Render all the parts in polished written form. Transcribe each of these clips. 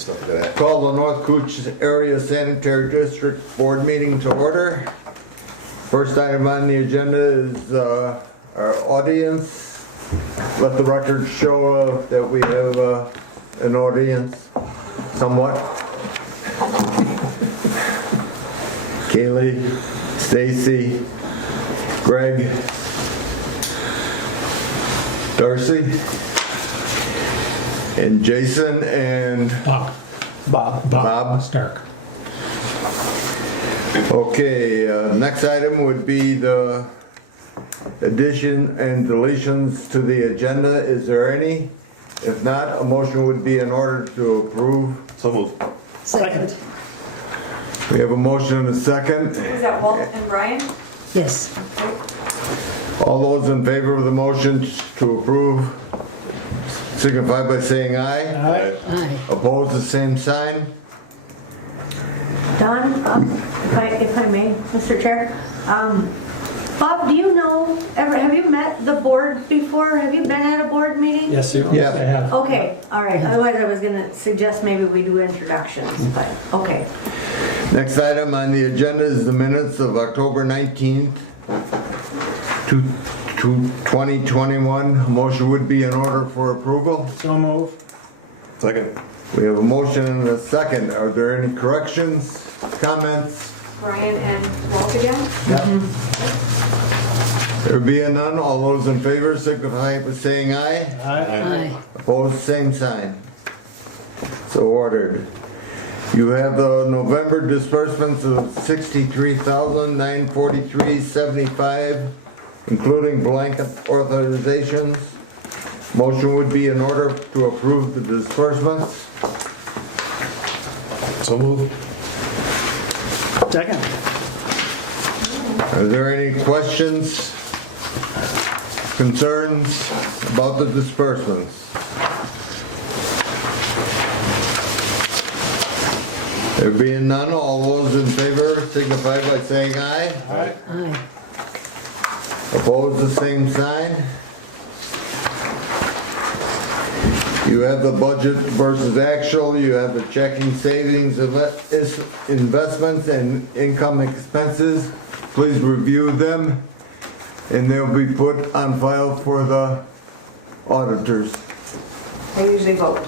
stuff like that. Call the North Cooch Area Sanitary District Board meeting to order. First item on the agenda is our audience. Let the record show that we have an audience, somewhat. Kaylee, Stacy, Greg, Darcy, and Jason, and Bob Stark. Okay, next item would be the addition and deletions to the agenda. Is there any? If not, a motion would be in order to approve. So moved. Second. We have a motion and a second. Is that Walt and Brian? Yes. All those in favor of the motion to approve signify by saying aye. Aye. Aye. Opposed, the same sign. Don, if I may, Mr. Chair, Bob, do you know, have you met the board before? Have you been at a board meeting? Yes, Yeah. I have. Okay, all right, otherwise I was gonna suggest maybe we do introductions, but, okay. Next item on the agenda is the minutes of October 19th, 2021. A motion would be in order for approval. So move. Second. We have a motion and a second. Are there any corrections, comments? Brian and Walt again? There being none, all those in favor signify by saying aye. Aye. Opposed, same sign. So ordered. You have the November disbursements of $63,943.75, including blanket authorizations. Motion would be in order to approve the disbursements. So moved. Second. Are there any questions, concerns about the disbursements? There being none, all those in favor signify by saying aye. Aye. Aye. Opposed, the same sign. You have the budget versus actual, you have the checking savings, investments, and income expenses. Please review them, and they'll be put on file for the auditors. I usually vote.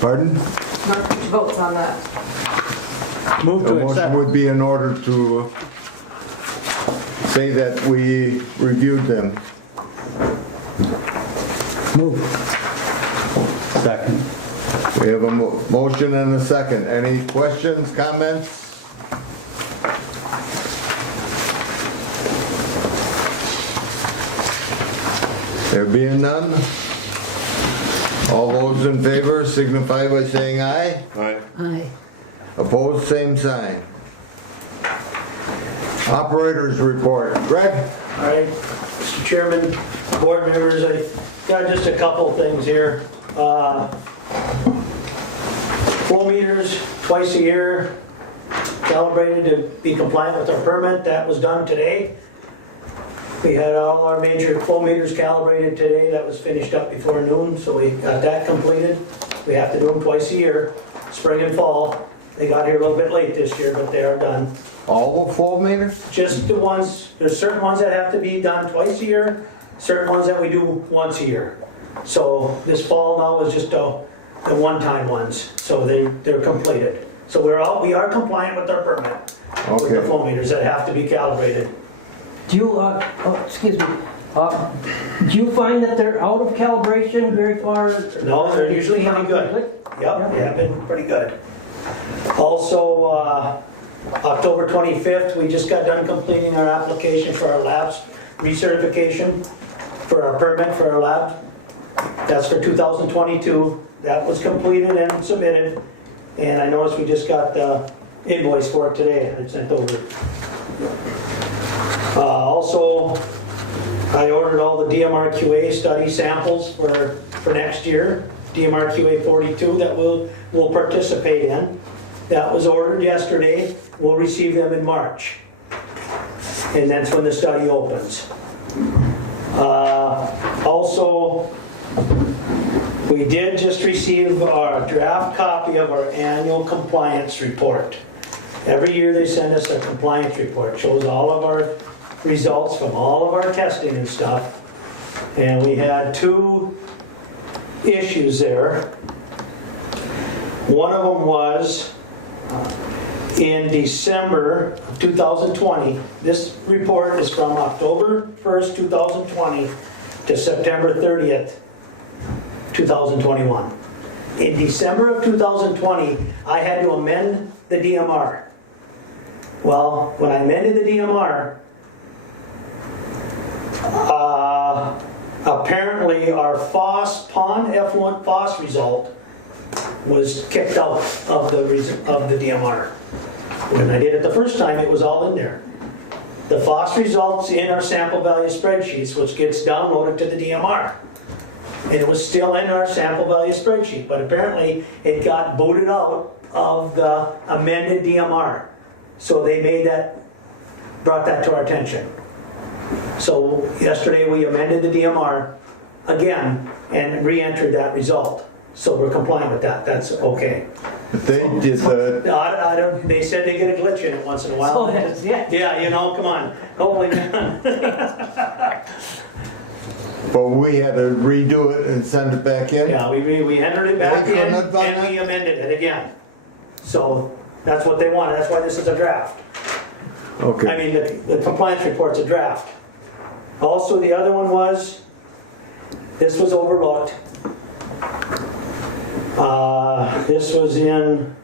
Pardon? Mark votes on that. Move The to motion accept. would be in order to say that we reviewed them. Move. Second. We have a motion and a second. Any questions, comments? There being none, all those in favor signify by saying aye. Aye. Aye. Opposed, same sign. Operators report. Greg? All right, Mr. Chairman, board members, I got just a couple of things here. Flow meters twice a year, calibrated to be compliant with our permit. That was done today. We had all our major flow meters calibrated today. That was finished up before noon, so we got that completed. We have to do them twice a year, spring and fall. They got here a little bit late this year, but they are done. All the flow meters? Just the ones, there's certain ones that have to be done twice a year, certain ones that we do once a year. So this fall now is just the one-time ones, so they're completed. So we are compliant with our permit, with the Okay. flow meters that have to be calibrated. Do you, excuse me, do you find that they're out of calibration very far? No, they're usually pretty good. Yep, they have been pretty good. Also, October 25th, we just got done completing our application for our labs recertification for our permit for our lab. That's for 2022. That was completed and submitted. And I noticed we just got the invoice for it today. I sent over. Also, I ordered all the DMRQA study samples for next year. DMRQA 42 that we'll participate in. That was ordered yesterday. We'll receive them in March. And that's when the study opens. Also, We did just receive our draft copy of our annual compliance report. Every year they send us a compliance report, shows all of our results from all of our testing and stuff. And we had 2 issues there. One of them was in December of 2020. This report is from October 1st, 2020 to September 30th, 2021. In December of 2020, I had to amend the DMR. Well, when I amended the DMR, apparently our pond effluent phos result was kicked out of the DMR. When I did it the first time, it was all in there. The phos results in our sample value spreadsheets, which gets downloaded to the DMR. And it was still in our sample value spreadsheet, but apparently it got booted out of the amended DMR. So they brought that to our attention. So yesterday we amended the DMR again and re-entered that result. So we're compliant with that, that's okay. They did the, They said they get a glitch in it once in a while. Oh, that's, yeah. Yeah, come on, holy man. but we had to redo it and send it back in? Yeah, we entered it back They in couldn't have done and that? we amended it again. So that's what they wanted, that's why this is a draft. I Okay. mean, the compliance report's a draft. Also, the other one was, this was overlooked. This was in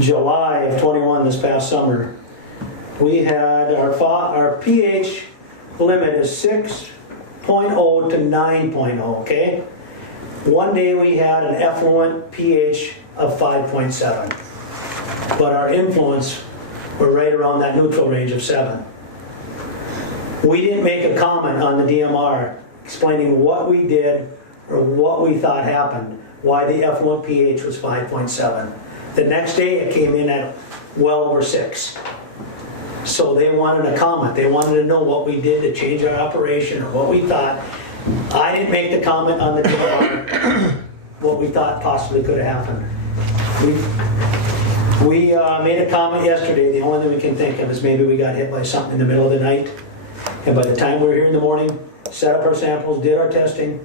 July of 21, this past summer. We had our pH limit is 6.0 to 9.0, okay? One day we had an effluent pH of 5.7, but our influents were right around that neutral range of 7. We didn't make a comment on the DMR explaining what we did or what we thought happened, why the effluent pH was 5.7. The next day it came in at well over 6. So they wanted a comment. They wanted to know what we did to change our operation or what we thought. I didn't make the comment on the DMR, what we thought possibly could have happened. We made a comment yesterday. The only thing we can think of is maybe we got hit by something in the middle of the night. And by the time we were here in the morning, set up our samples, did our testing,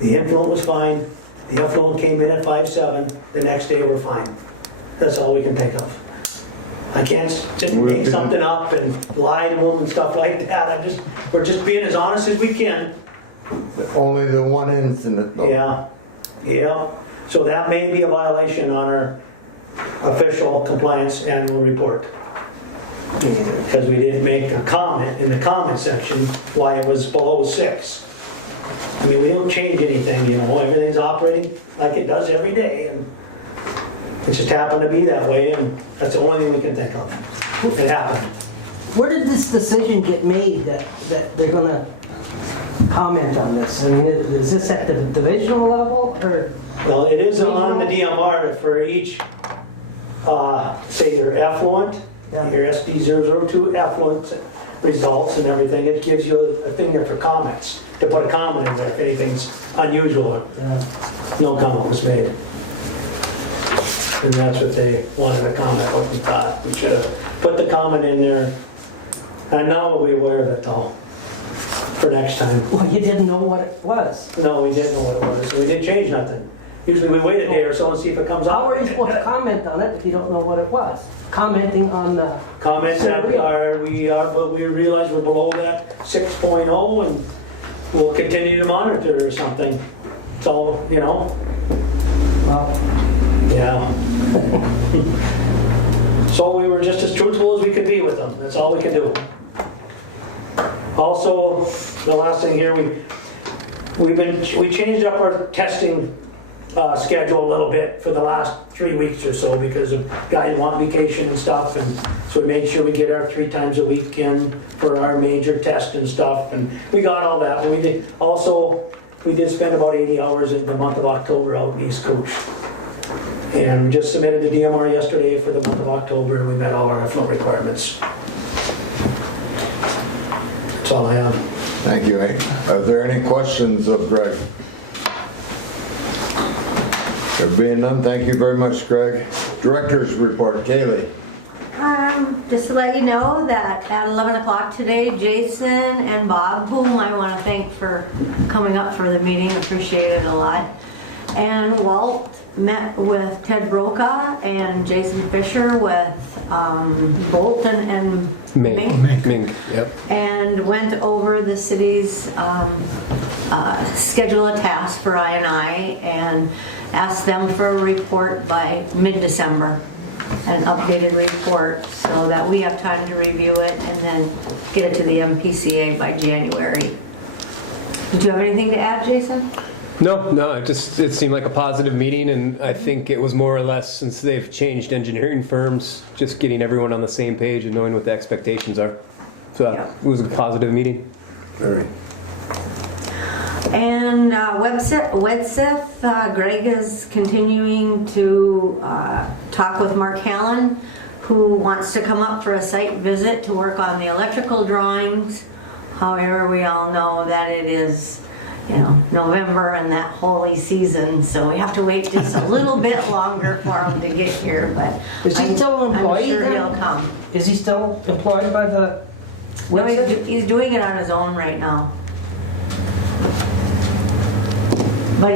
the influent was fine. The effluent came in at 5.7. The next day we're fine. That's all we can think of. I can't sit and make something up and lie to them and stuff like that. We're just being as honest as we can. Only the one incident though. Yeah. So that may be a violation on our official compliance annual report. Because we didn't make a comment in the comment section why it was below 6. I mean, we don't change anything, everything's operating like it does every day, and it just happened to be that way, and that's the only thing we can think of. It happened. Where did this decision get made that they're gonna comment on this? I mean, is this at the divisional level, or? Well, it is on the DMR for each, say your effluent, your SD002 effluent results and everything. It gives you a thing there for comments, to put a comment in there if anything's unusual. No comment was made. And that's what they wanted to comment, what we thought. We should have put the comment in there. And now we'll be aware of it though, for next time. Well, you didn't know what it was. No, we didn't know what it was, so we didn't change nothing. Usually we wait a day or so and see if it comes out. How are you supposed to comment on it if you don't know what it was? Commenting on the... Comments that but we realize we're below that 6.0 and we'll continue to monitor or something. So, Well, yeah. So we were just as truthful as we could be with them. That's all we can do. Also, the last thing here, we changed up our testing schedule a little bit for the last 3 weeks or so because of guys want vacation and stuff, and so we made sure we get our 3 times a week in for our major test and stuff, and we got all that. We did spend about 80 hours in the month of October out in East Coast. And we just submitted the DMR yesterday for the month of October, and we met all our effluent requirements. That's all I have. Thank you, Hank. Are there any questions of Greg? There being none, thank you very much, Greg. Director's report, Kaylee. Just to let you know that at 11 o'clock today, Jason and Bob, whom I want to thank for coming up for the meeting, appreciate it a lot, and Walt met with Ted Brokaw and Jason Fisher with Bolton and Mink, Yep. and went over the city's schedule of tasks for I&I and asked them for a report by mid-December, an updated report, so that we have time to review it and then get it to the MPCA by January. Did you have anything to add, Jason? No, it seemed like a positive meeting, and I think it was more or less, since they've changed engineering firms, just getting everyone on the same page and knowing what the expectations are. So Yeah. it was a positive meeting. Very. And Wedseth, Greg is continuing to talk with Mark Hallen, who wants to come up for a site visit to work on the electrical drawings. However, we all know that it is, November and that holy season, so we have to wait just a little bit longer for him to get here, but Is he still employed I'm sure then? he'll come. Is he still employed by the No, website? he's doing it on his own right now. But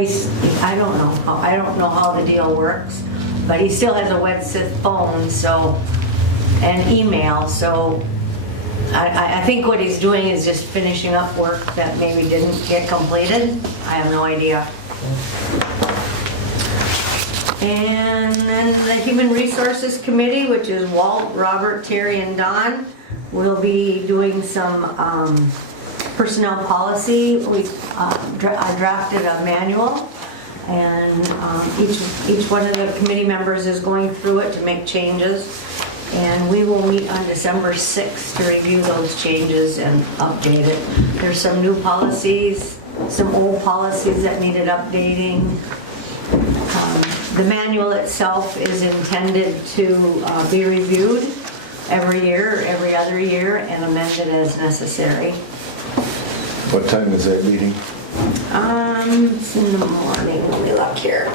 I don't know how the deal works, but he still has a Wedsith phone, and email, so I think what he's doing is just finishing up work that maybe didn't get completed. I have no idea. And then the Human Resources Committee, which is Walt, Robert, Terry, and Don, will be doing some personnel policy. I drafted a manual, and each one of the committee members is going through it to make changes. And we will meet on December 6th to review those changes and update it. There's some new policies, some old policies that needed updating. The manual itself is intended to be reviewed every year, or every other year, and amended as necessary. What time is that meeting? It's in the morning. Let me look here.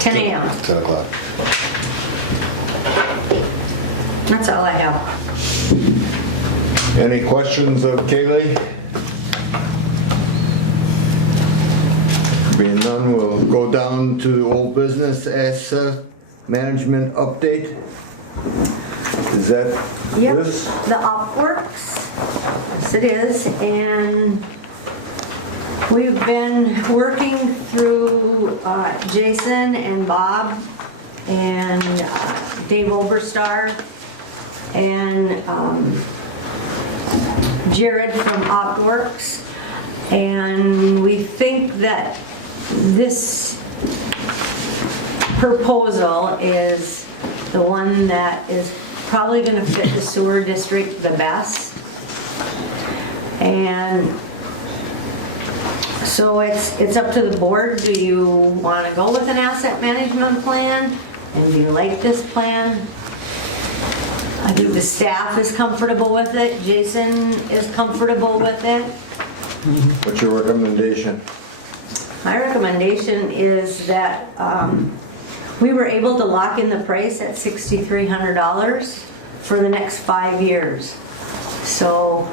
10 a.m. 10 o'clock. That's all I have. Any questions of Kaylee? Being none, we'll go down to old business asset management update. Is that Yep, this? the Upworks. Yes, it is, and we've been working through Jason and Bob and Dave Oberstar and Jared from Upworks, and we think that this proposal is the one that is probably going to fit the sewer district the best. And so it's up to the board. Do you want to go with an asset management plan? And do you like this plan? I think the staff is comfortable with it. Jason is comfortable with it. What's your recommendation? My recommendation is that we were able to lock in the price at $6,300 for the next 5 years. So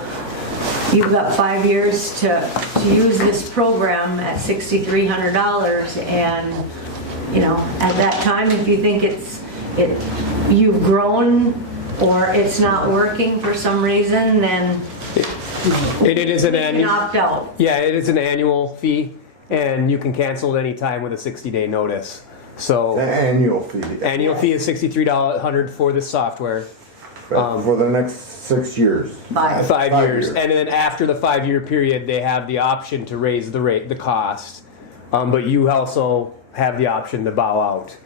you've got 5 years to use this program at $6,300, and at that time, if you think you've grown or it's not working for some reason, then It is an you can annual. opt out. Yeah, it is an annual fee, and you can cancel at any time with a 60-day notice. The So annual fee. annual fee is $6300 for the software. For the next 6 years. 5. 5 5 years, years. and then after the 5-year period, they have the option to raise the rate, the cost. But you also have the option to bow out.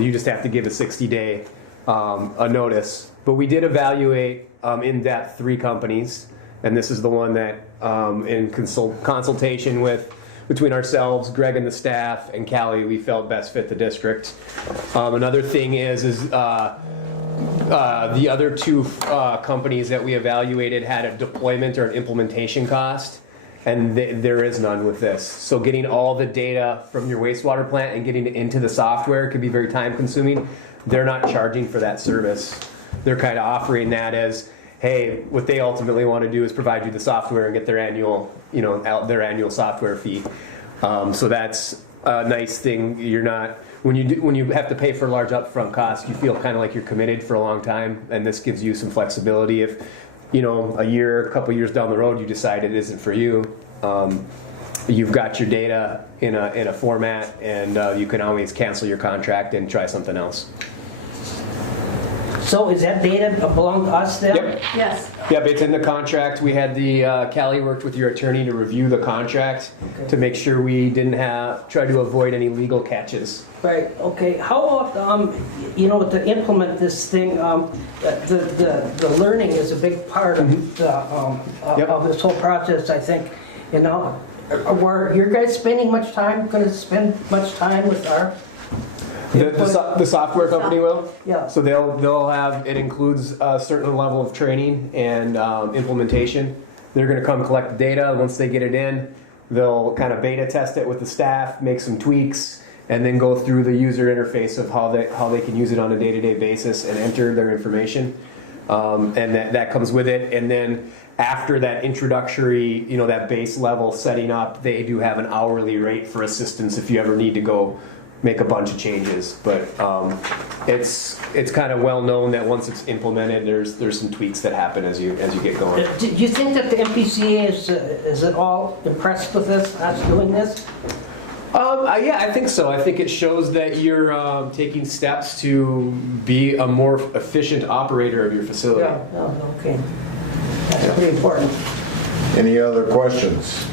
You just have to give a 60-day a notice. But we did evaluate in depth 3 companies, and this is the one that in consultation between ourselves, Greg and the staff, and Callie, we felt best fit the district. Another thing is The other two companies that we evaluated had a deployment or an implementation cost, and there is none with this. So getting all the data from your wastewater plant and getting it into the software can be very time consuming. They're not charging for that service. They're kind of offering that as, hey, what they ultimately want to do is provide you the software and get their annual, their annual software fee. So that's a nice thing. You're not, when you have to pay for a large upfront cost, you feel kind of like you're committed for a long time, and this gives you some flexibility. If a couple years down the road you decide it isn't for you, you've got your data in a format, and you can always cancel your contract and try something else. So is that data belong to us then? Yep. Yes. Yep, it's in the contract. We had Callie worked with your attorney to review the contract to make sure we didn't try to avoid any legal catches. Right, okay. How about, to implement this thing, the learning is a big part of of this whole process, I think. Were your guys spending much time, going to spend much time with our? The software company will? Yeah. So they'll have, it includes a certain level of training and implementation. They're going to come collect the data. Once they get it in, they'll kind of beta test it with the staff, make some tweaks, and then go through the user interface of how they can use it on a day-to-day basis and enter their information. And that comes with it. And then after that introductory, that base level setting up, they do have an hourly rate for assistance if you ever need to go make a bunch of changes. But it's kind of well known that once it's implemented, there's some tweaks that happen as you get going. Do you think that the MPCA is at all impressed with us doing this? Yeah, I think so. I think it shows that you're taking steps to be a more efficient operator of your facility. Yeah, okay. That's pretty important. Any other questions?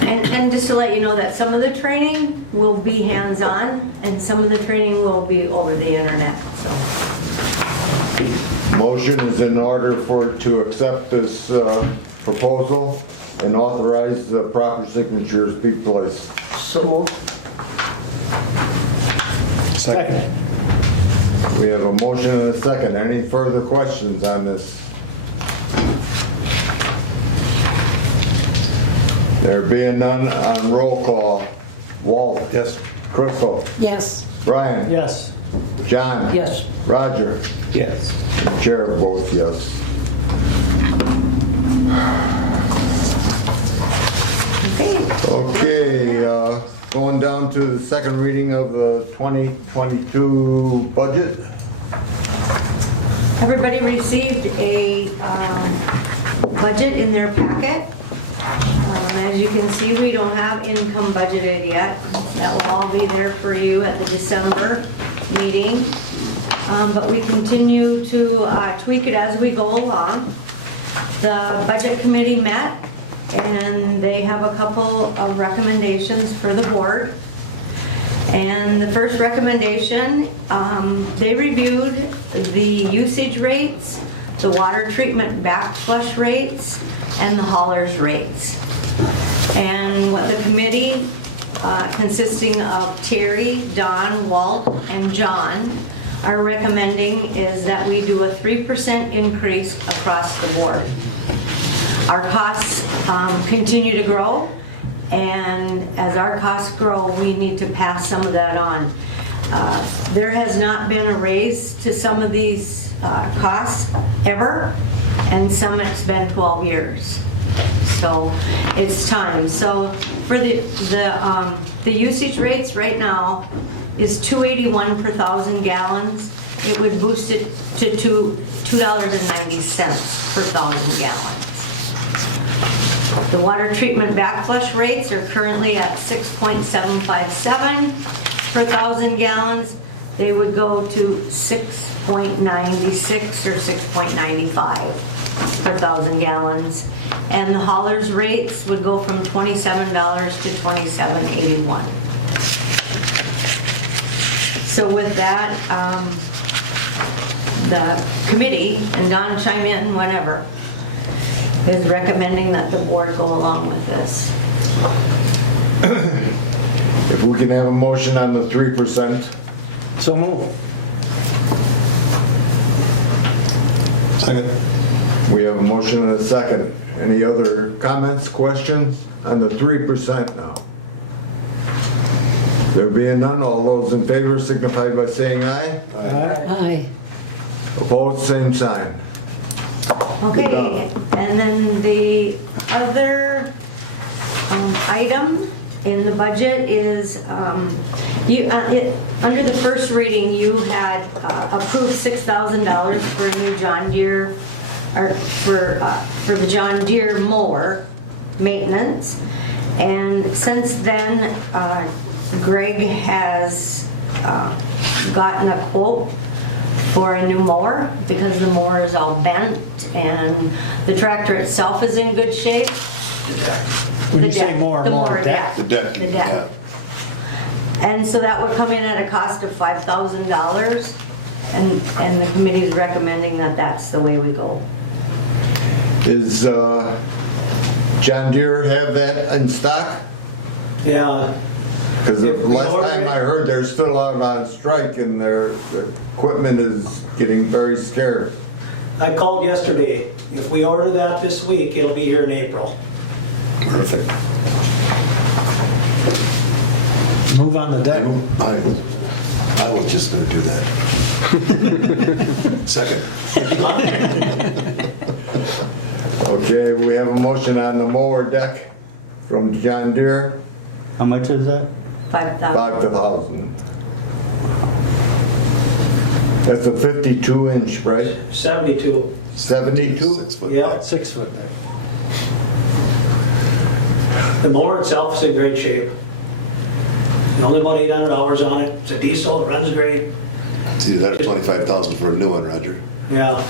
And just to let you know that some of the training will be hands-on and some of the training will be over the internet. So. Motion is in order to accept this proposal and authorize the proper signatures be placed. So moved. Second. We have a motion and a second. Any further questions on this? There being none, on roll call. Walt? Yes. Crystal? Yes. Brian? Yes. John? Yes. Roger? Yes. Chair votes yes. Okay, going down to the second reading of the 2022 budget. Everybody received a budget in their packet. As you can see, we don't have income budgeted yet. That will all be there for you at the December meeting. But we continue to tweak it as we go along. The budget committee met and they have a couple of recommendations for the board. And the first recommendation, they reviewed the usage rates, the water treatment backflush rates, and the haulers rates. And what the committee, consisting of Terry, Don, Walt, and John, are recommending is that we do a 3% increase across the board. Our costs continue to grow, and as our costs grow, we need to pass some of that on. There has not been a raise to some of these costs ever, and some it's been 12 years. So it's time. So for the usage rates right now is $2.81 per 1,000 gallons. It would boost it to $2.90 per 1,000 gallons. The water treatment backflush rates are currently at 6.757 per 1,000 gallons. They would go to 6.96 or 6.95 per 1,000 gallons. And the haulers rates would go from $27 to $27.81. So with that, the committee, and Don chime in whenever, is recommending that the board go along with this. If we can have a motion on the 3%. So move. Second. We have a motion and a second. Any other comments, questions on the 3% now? There being none, all those in favor signify by saying aye. Aye. Opposed, same sign. Okay, and then the other item in the budget is, under the first reading, you had approved $6,000 for a new John Deere, or for the John Deere mower maintenance. And since then, Greg has gotten a quote for a new mower because the mower is all bent and the tractor itself is in good shape. When you The say deck, mower, the mower mower, deck? The deck. The deck. And so that would come in at a cost of $5,000, and the committee is recommending that that's the way we go. Is John Deere have that in stock? Yeah, Because If we last order time it- I heard, they're still out on strike and their equipment is getting very scarce. I called yesterday. If we order that this week, it'll be here in April. Perfect. Move on the deck. I was just gonna do that. Second. Okay, we have a motion on the mower deck from John Deere, How much is that? $5,000. 5,000. That's a 52-inch, right? 72. 72? 6 foot Yeah. back. 6 foot deck. The mower itself is in great shape. Only about 800 hours on it. It's a diesel, it runs great. It's either that or 25,000 for a new one, Roger. Yeah.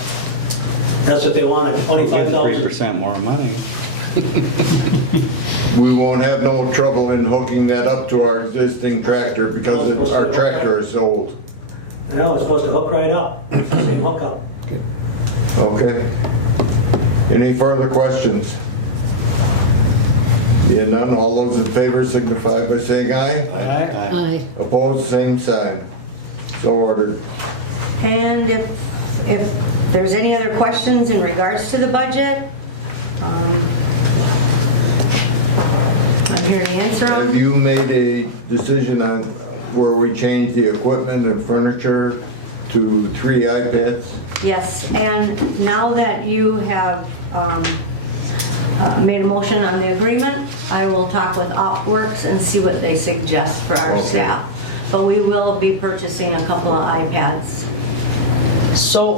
That's what they wanted, 25,000. 3% more money. We won't have no trouble in hooking that up to our existing tractor because our tractor is old. No, it's supposed to hook right up. Same hookup. Okay. Any further questions? Yeah, none. All those in favor signify by saying aye. Aye. Aye. Opposed, same sign. So ordered. And if there's any other questions in regards to the budget, I'm here to answer Have them. you made a decision on where we change the equipment and furniture to 3 iPads? Yes, and now that you have made a motion on the agreement, I will talk with OpWorks and see what they suggest for our Okay. staff. But we will be purchasing a couple of iPads. So,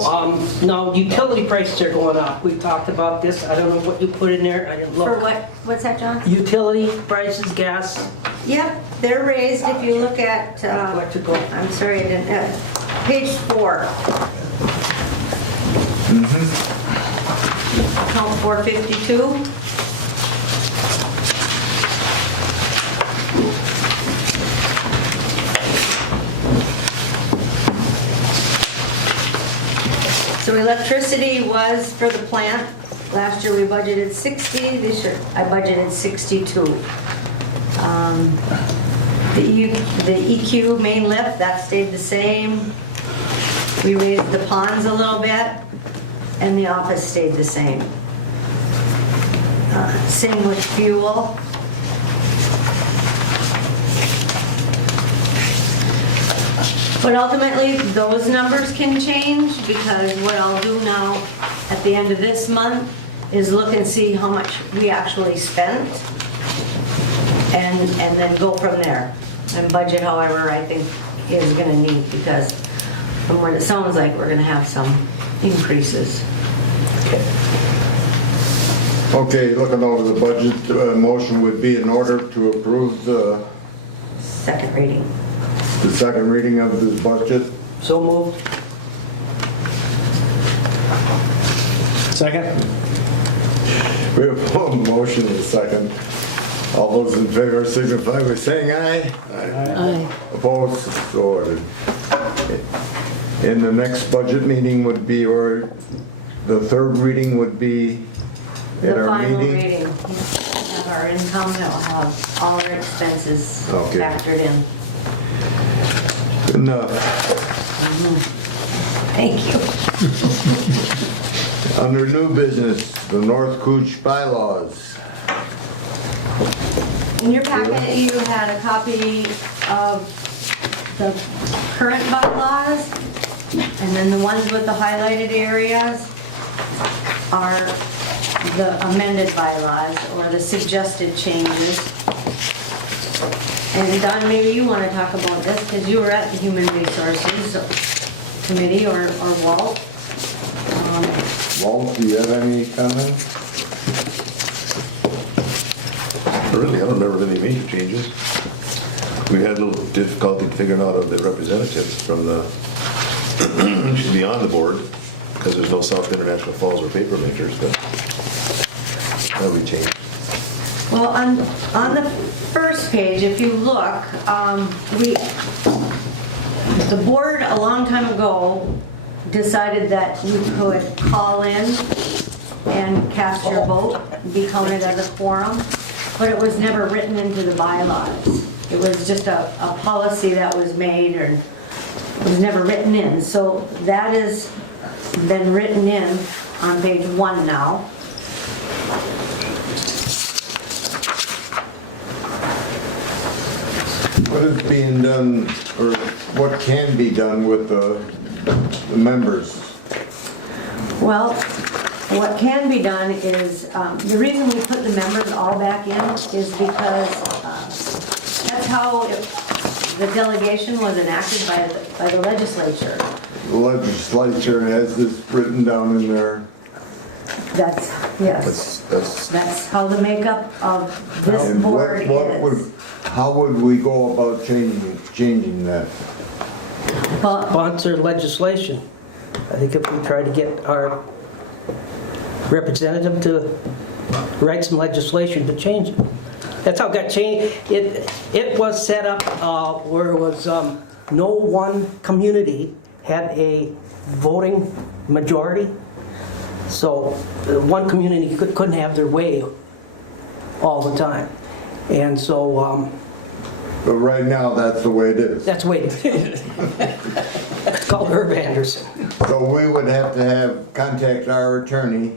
now utility prices are going up. We talked about this. I don't know what you put in there. I didn't look. For what, what's that, John? Utility prices, gas, Yep, they're raised if you look at, electrical. I'm sorry, I didn't, page 4. Account 452. So electricity was for the plant, last year we budgeted 60, this year I budgeted 62. The EQ main lift, that stayed the same. We raised the ponds a little bit, and the office stayed the same. Same with fuel. But ultimately, those numbers can change because what I'll do now at the end of this month is look and see how much we actually spent and then go from there. And budget however I think is gonna need, because from what it sounds like, we're gonna have some increases. Okay, looking over the budget, motion would be in order to approve the Second reading. second reading of this budget. So moved. Second? We have one motion and a second. All those in favor signify by saying aye. Aye. Opposed, so ordered. And the next budget meeting would be, or the third reading would be at The our final meeting? reading, have our income, that will have all our expenses Okay. factored in. Enough. Thank you. Under new business, the North Cooch bylaws. In your packet, you had a copy of the current bylaws, and then the ones with the highlighted areas are the amended bylaws or the suggested changes. And Don, maybe you want to talk about this because you were at the Human Resources Committee, or Walt. Walt, do you have any comments? Really, I don't remember any major changes. We had a little difficulty figuring out of the representatives from the, should be on the board, because there's no South International Falls or paper makers, but that'll be changed. Well, on the first page, if you look, the board a long time ago decided that you could call in and cast your vote, be counted as a quorum, but it was never written into the bylaws. It was just a policy that was made, or it was never written in. So that has been written in on page 1 now. What is being done, or what can be done with the members? Well, what can be done is, the reason we put the members all back in is because that's how the delegation was enacted by the legislature. The legislature has this written down in there. That's, yes, that's how the makeup of this And board is. how would we go about changing that? Well, Sponsor legislation. I think if we try to get our representative to write some legislation to change it. That's how it got changed. It was set up where it was no one community had a voting majority. So one community couldn't have their way all the time. And so But right now, that's the way it is. that's the way it is. It's called Herb Anderson. So we would have to contact our attorney,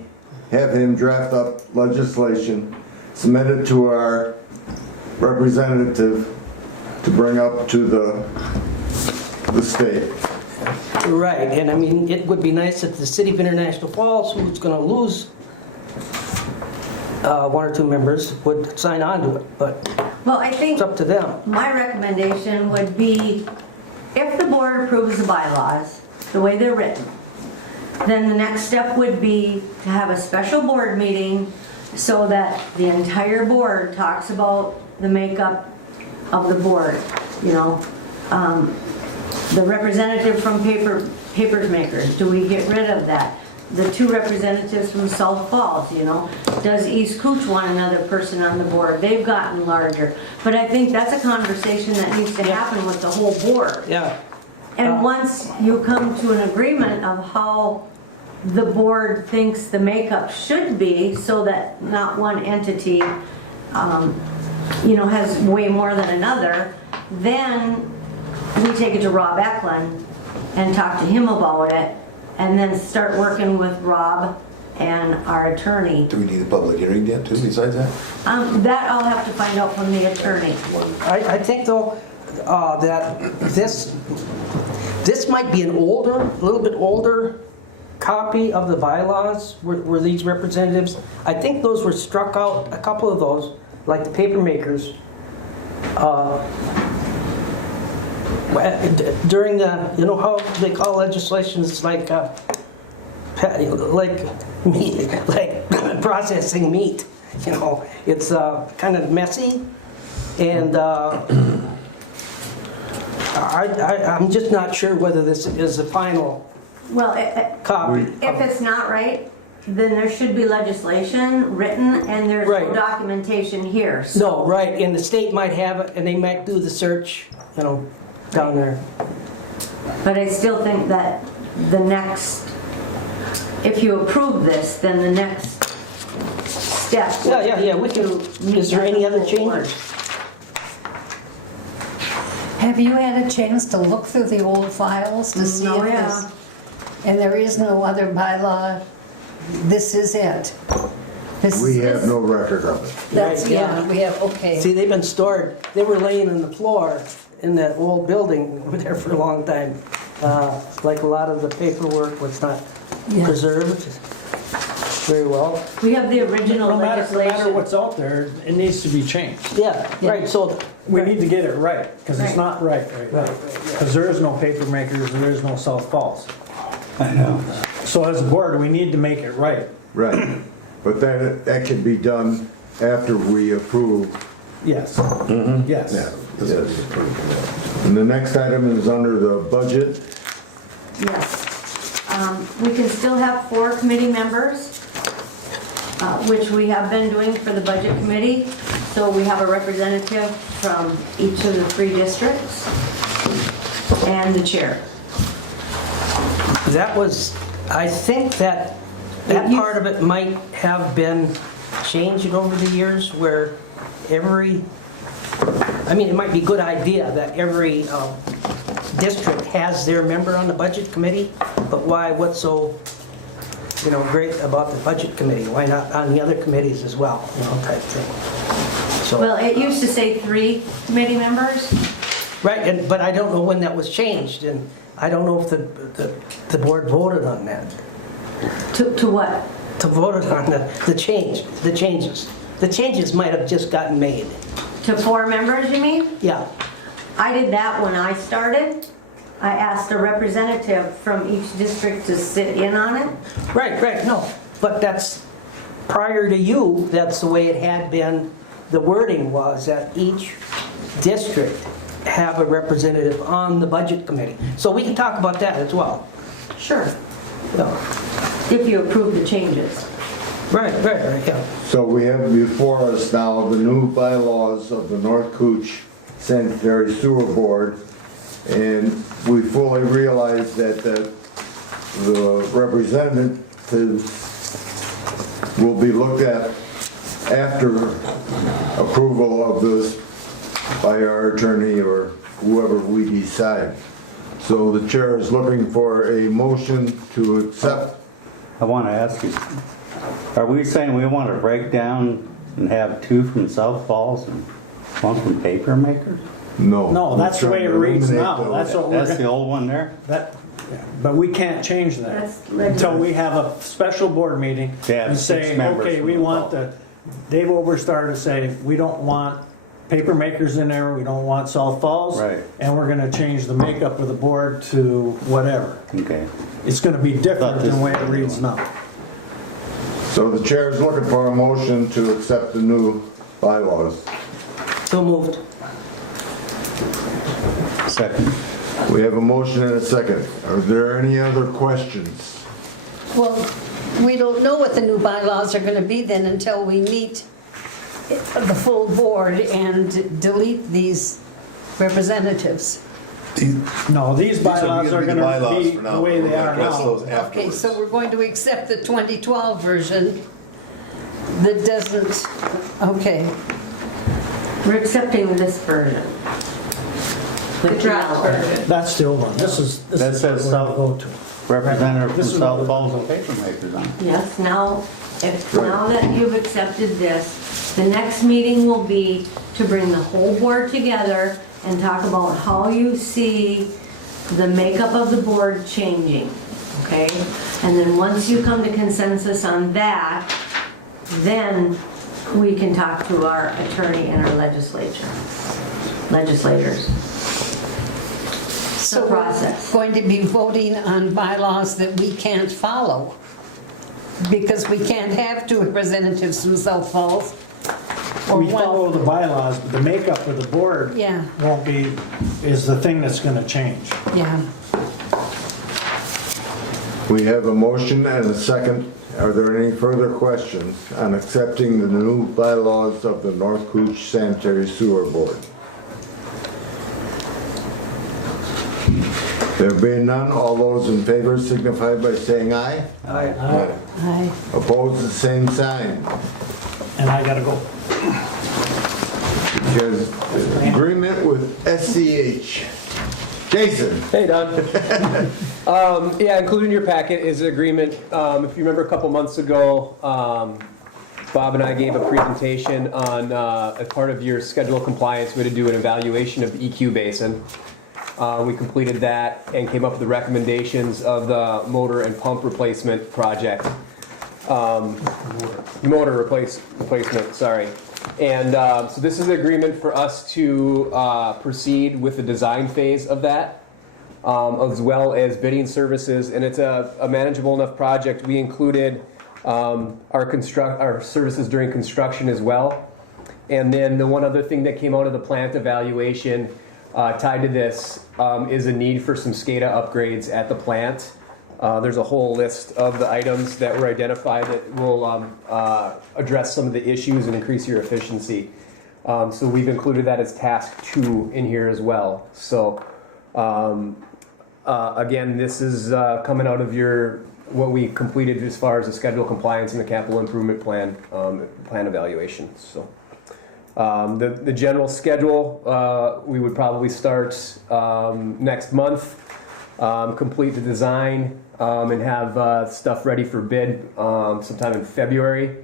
have him draft up legislation, submit it to our representative to bring up to the state. Right, and I mean, it would be nice if the city of International Falls, who's going to lose 1 or 2 members, would sign on to it, but well, I think it's up to them. my recommendation would be, if the board approves the bylaws, the way they're written, then the next step would be to have a special board meeting so that the entire board talks about the makeup of the board, you know. The representative from papers makers, do we get rid of that? The 2 representatives from South Falls, you know. Does East Cooch want another person on the board? They've gotten larger. But I think that's a conversation that needs to happen with the whole board. Yeah. And once you come to an agreement of how the board thinks the makeup should be, so that not one entity, you know, has way more than another, then we take it to Rob Eklund and talk to him about it, and then start working with Rob and our attorney. Do we need a public hearing yet too, besides that? That I'll have to find out from the attorney. I think though, that this might be an older, a little bit older copy of the bylaws where these representatives, I think those were struck out, a couple of those, like the paper makers, during the, you know how they call legislations like meat, like processing meat, you know, it's kind of messy, and I'm just not sure whether this is a final Well, copy. if it's not right, then there should be legislation written, and there's Right. no documentation here. So No, right, and the state might have it, and they might do the search, you know, down there. But I still think that the next, if you approve this, then the next step. Yeah, we can, is there any other changes? Have you had a chance to look through the old files to see Oh, if yeah. there's... And there is no other bylaw this is it. This We is- have no record of it. That's, Right, yeah, yeah. we have, okay. See, they've been stored, they were laying on the floor in that old building over there for a long time. Like a lot of the paperwork was not Yeah. preserved very well. We have the original No matter legislation. what's out there, it needs to be changed. Yeah, right, so. We need to get it right, because it's Right. not right now. Because there is no paper makers, there is no South Falls. I know. So as a board, we need to make it right. Right. But that can be done after we approve. Yes. Yes. Yeah. this is approved, yeah. And the next item is under the budget. Yes. We can still have 4 committee members, which we have been doing for the budget committee. So we have a representative from each of the 3 districts and the chair. That was, I think that part of it might have been changed over the years where it might be a good idea that every district has their member on the budget committee, but what's so, great about the budget committee? Why not on the other committees as well, type thing. So, Well, it used to say 3 committee members. right, but I don't know when that was changed, and I don't know if the board voted on that. To what? To vote on the changes. The changes might have just gotten made. To 4 members, you mean? Yeah, I did that when I started. I asked a representative from each district to sit in on it. right, no. But that's, prior to you, that's the way it had been, the wording was that each district have a representative on the budget committee. So we can talk about that as well. Sure. Yeah. If you approve the changes. Right, yeah. So we have before us now the new bylaws of the North Cooch Sanitary Sewer Board. And we fully realize that the representatives will be looked at after approval of this by our attorney or whoever we decide. So the chair is looking for a motion to accept. I want to ask you, are we saying we want to break down and have 2 from South Falls and 1 from paper makers? No. No, that's the way it reads now. Eliminate That's what we're That's the gonna, old one there? but we can't change that. That's Until we have a special board meeting To have and 6 say, members okay, from we the want fall. Dave Oberstar to say, we don't want paper makers in there, we don't want South Falls. Right. And we're gonna change the makeup of the board to whatever. Okay. It's gonna be different Thought this than the way it was- reads now. So the chair is looking for a motion to accept the new bylaws. So moved. Second. We have a motion and a second. Are there any other questions? Well, we don't know what the new bylaws are gonna be then until we meet the full board and delete these representatives. No, these bylaws are be the gonna bylaws be for the now. way We're they gonna are address now. those Okay, afterwards. so we're going to accept the 2012 version that doesn't, okay. We're accepting this version. The draft version. That's the old one. This is That what says we're South- gonna go to. Representative from This is South what- Falls and paper makers on it. Yes, now that you've accepted this, the next meeting will be to bring the whole board together and talk about how you see the makeup of the board changing, okay? And then once you come to consensus on that, then we can talk to our attorney and our legislators. So The we're process. going to be voting on bylaws that we can't follow because we can't have 2 representatives from South Falls. Or We one. follow the bylaws, but the makeup of the board Yeah. won't be, is the thing that's gonna change. Yeah. We have a motion and a second. Are there any further questions on accepting the new bylaws of the North Cooch Sanitary Sewer Board? There being none, all those in favor signify by saying aye. Aye. Aye. Opposed, the same sign. And I gotta go. Because agreement with SCH. Jason. Hey, Don. Yeah, included in your packet is an agreement. If you remember a couple months ago, Bob and I gave a presentation on, as part of your schedule compliance, we had to do an evaluation of the EQ basin. We completed that and came up with the recommendations of the motor and pump replacement project. Motor replacement, sorry. And so this is an agreement for us to proceed with the design phase of that, as well as bidding services. And it's a manageable enough project. We included our services during construction as well. And then the one other thing that came out of the plant evaluation tied to this is a need for some Scada upgrades at the plant. There's a whole list of the items that were identified that will address some of the issues and increase your efficiency. So we've included that as task 2 in here as well. So again, this is coming out of what we completed as far as the schedule compliance and the capital improvement plan evaluation. So the general schedule, we would probably start next month, complete the design, and have stuff ready for bid sometime in February.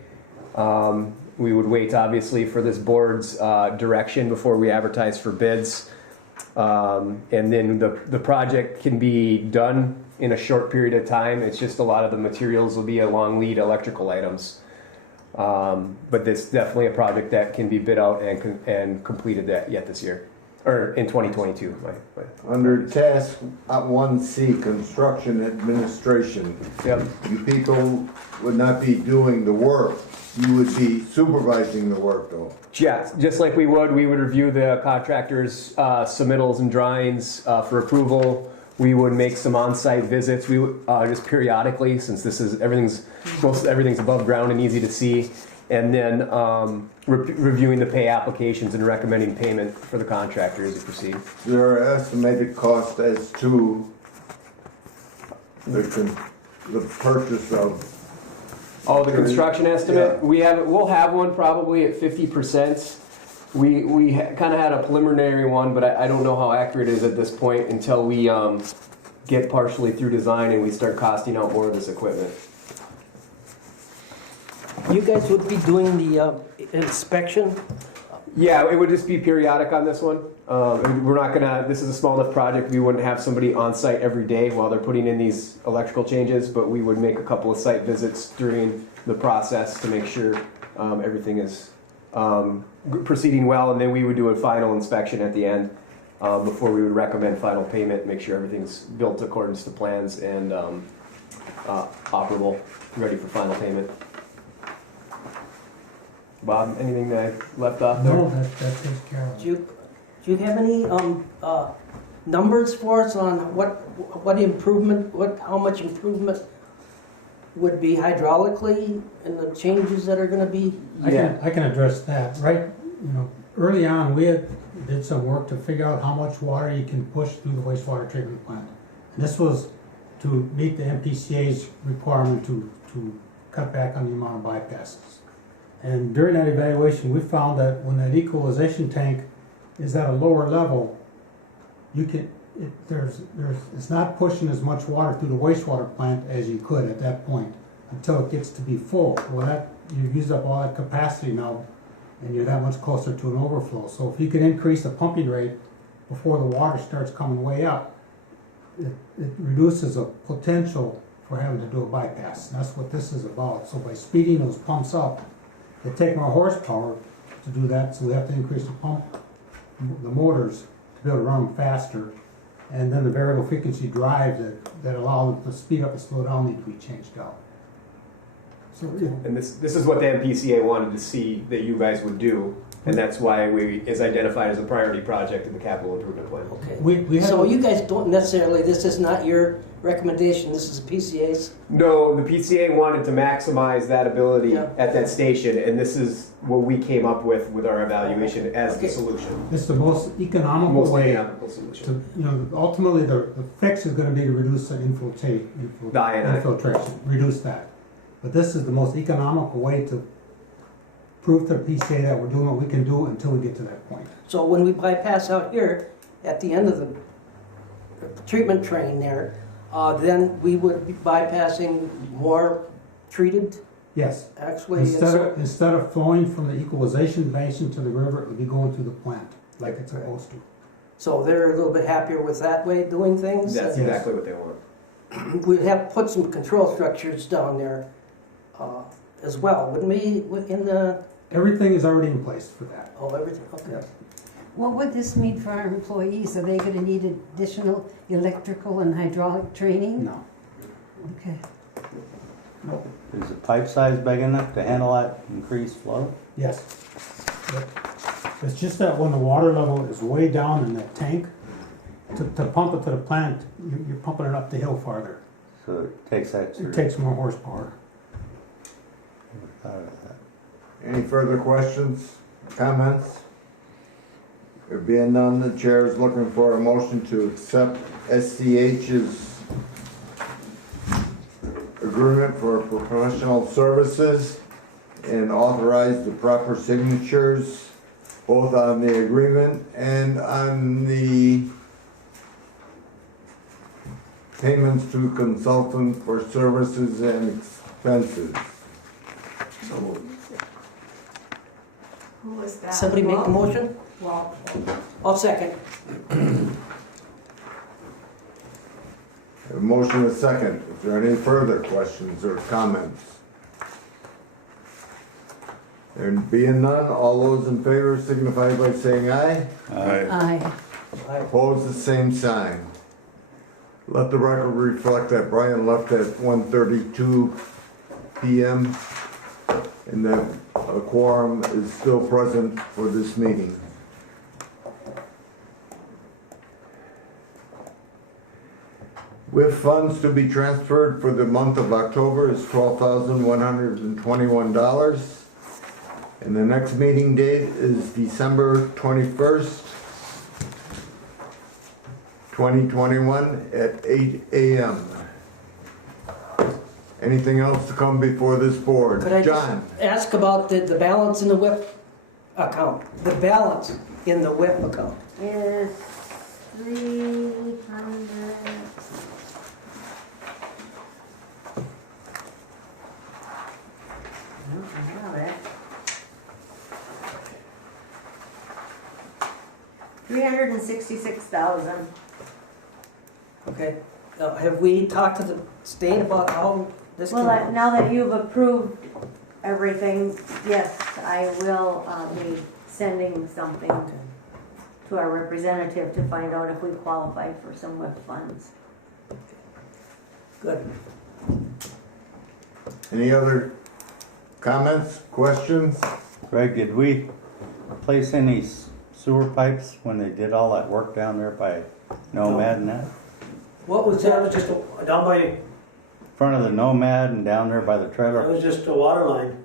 We would wait, obviously, for this board's direction before we advertise for bids. And then the project can be done in a short period of time. It's just a lot of the materials will be a long lead electrical items. But this is definitely a project that can be bid out and completed yet this year, or in 2022. Under task 1C, construction administration. Yep. You people would not be doing the work. You would be supervising the work, though. Yeah, just like we would review the contractor's submittals and drawings for approval. We would make some on-site visits. We would just periodically, since most everything's above ground and easy to see, and then reviewing the pay applications and recommending payment for the contractor as you proceed. There are estimated costs as to the purchase of. Oh, the construction estimate? Yeah. We'll have one probably at 50%. We kind of had a preliminary one, but I don't know how accurate it is at this point until we get partially through design and we start costing out more of this equipment. You guys would be doing the inspection? Yeah, it would just be periodic on this one. We're not gonna, this is a small enough project, we wouldn't have somebody on site every day while they're putting in these electrical changes, but we would make a couple of site visits during the process to make sure everything is proceeding well, and then we would do a final inspection at the end before we would recommend final payment, make sure everything's built according to plans and operable, ready for final payment. Bob, anything that I left off there? No, that takes care of it. Do you have any numbers for us on how much improvement would be hydraulically and the changes that are going to be? I can address that. Right, early on, we did some work to figure out how much water you can push through the wastewater treatment plant. And this was to meet the MPCA's requirement to cut back on the amount of bypasses. And during that evaluation, we found that when that equalization tank is at a lower level, it's not pushing as much water through the wastewater plant as you could at that point until it gets to be full. Well, you've used up all that capacity now, and you're that much closer to an overflow. So if you can increase the pumping rate before the water starts coming way up, it reduces a potential for having to do a bypass. And that's what this is about. So by speeding those pumps up, they take more horsepower to do that, so we have to increase the motors to be able to run them faster. And then the variable frequency drives that allow them to speed up and slow down need to be changed out. So, yeah. And this is what the MPCA wanted to see that you guys would do, and that's why it's identified as a priority project in the capital improvement plan. Okay. So you guys don't necessarily, this is not your recommendation, this is PCA's? No, the PCA wanted to maximize that ability at that station, and this is what we came up with our evaluation as the solution. It's the most economical way to, ultimately the fix is going to be to reduce the infiltration, reduce that. But this is the most economical way to prove to the PCA that we're doing what we can do until we get to that point. So when we bypass out here, at the end of the treatment train there, then we would be bypassing more treated, Yes. actually. Instead of flowing from the equalization basin to the river, it would be going through the plant, like it's supposed to. So they're a little bit happier with that way of doing things. That's Yes. exactly what they want. We'd have put some control structures down there as well, wouldn't we, in the, Everything is already in place for that. oh, everything, okay. What would this mean for our employees? Are they gonna need additional electrical and hydraulic training? No. Okay. Is the pipe size big enough to handle that increased flow? Yes. Yep. It's just that when the water level is way down in that tank, to pump it to the plant, you're pumping it up the hill farther. So it takes extra. It takes more horsepower. Thought of that. Any further questions, comments? There being none, the chair is looking for a motion to accept SCH's agreement for professional services and authorize the proper signatures both on the agreement and on the payments to consultant for services and expenses. Who was that? Somebody make the motion? Well, Oh. I'll second. A motion is second. Is there any further questions or comments? There being none, all those in favor signify by saying aye. Aye. Opposed, the same sign. Let the record reflect that Brian left at 1:32 PM and that a quorum is still present for this meeting. With funds to be transferred for the month of October is $12,121. And the next meeting date is December 21st, 2021 at 8 a.m. Anything else to come before this board? Could I just John? ask about the balance in the WIP account? The balance in the WIP account. Is 300. I don't have it. 366,000. Okay. Have we talked to the state about how this Well, can... now that you've approved everything, yes, I will be sending something to our representative to find out if we qualify for some WIP funds. Good. Any other comments, questions? Greg, did we replace any sewer pipes when they did all that work down there by Nomad and that? What was That that? was just down by, In front of the Nomad and down there by the that trailer, was just a water line.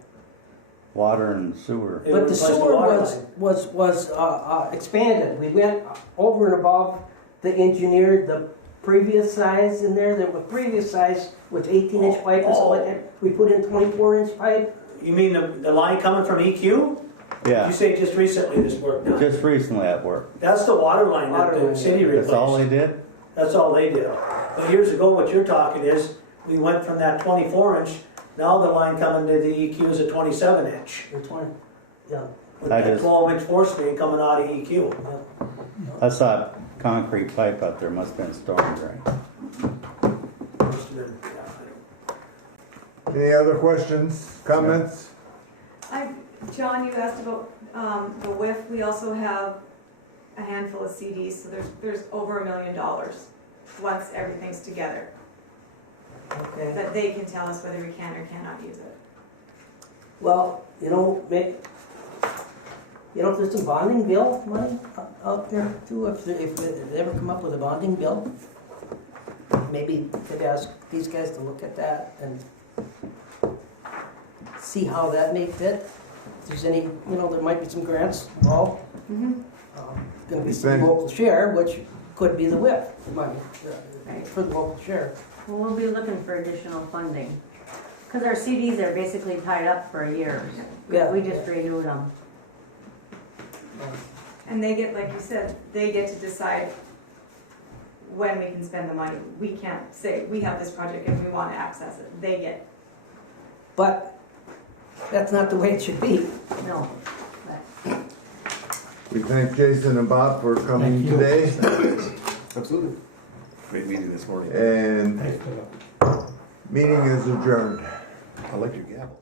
water and sewer. They But the replaced sewer water was line. expanded. We went over and above the engineered, the previous size in there. The previous size was 18-inch pipe or something like that. We put in 24-inch pipe. You mean the line coming from EQ? Yeah, You say just recently this work done? just recently at work. That's the water line that Water the line, city yeah. replaced. That's all they did? That's all they did. But years ago, what you're talking is, we went from that 24-inch, now the line coming to the EQ is a 27-inch. Or 20, yeah. With I that just- 12-inch force main coming out of EQ. I saw a concrete pipe out there, must have been storm drain. Must have been, yeah, I don't- Any other questions, comments? John, you asked about the WIF. We also have a handful of CDs, so there's over $1 million once everything's together, Okay. that they can tell us whether we can or cannot use it. Well, there's some bonding bill money out there too, if they ever come up with a bonding bill. Maybe could ask these guys to look at that and see how that may fit. If there's any, there might be some grants involved. Gonna be some Depend- local share, which could be the WIP money Right. for the local share. Well, we'll be looking for additional funding. Because our CDs are basically tied up for a year. Yeah. We just renewed them. And they get, like you said, they get to decide when we can spend the money. We can't say, we have this project and we want to access it. They get, But that's not the way it should be. No. We thank Jason and Bob for coming Thank you. today, Absolutely. Great meeting this morning. and Thanks, Bill. meeting is adjourned. I like your gavel.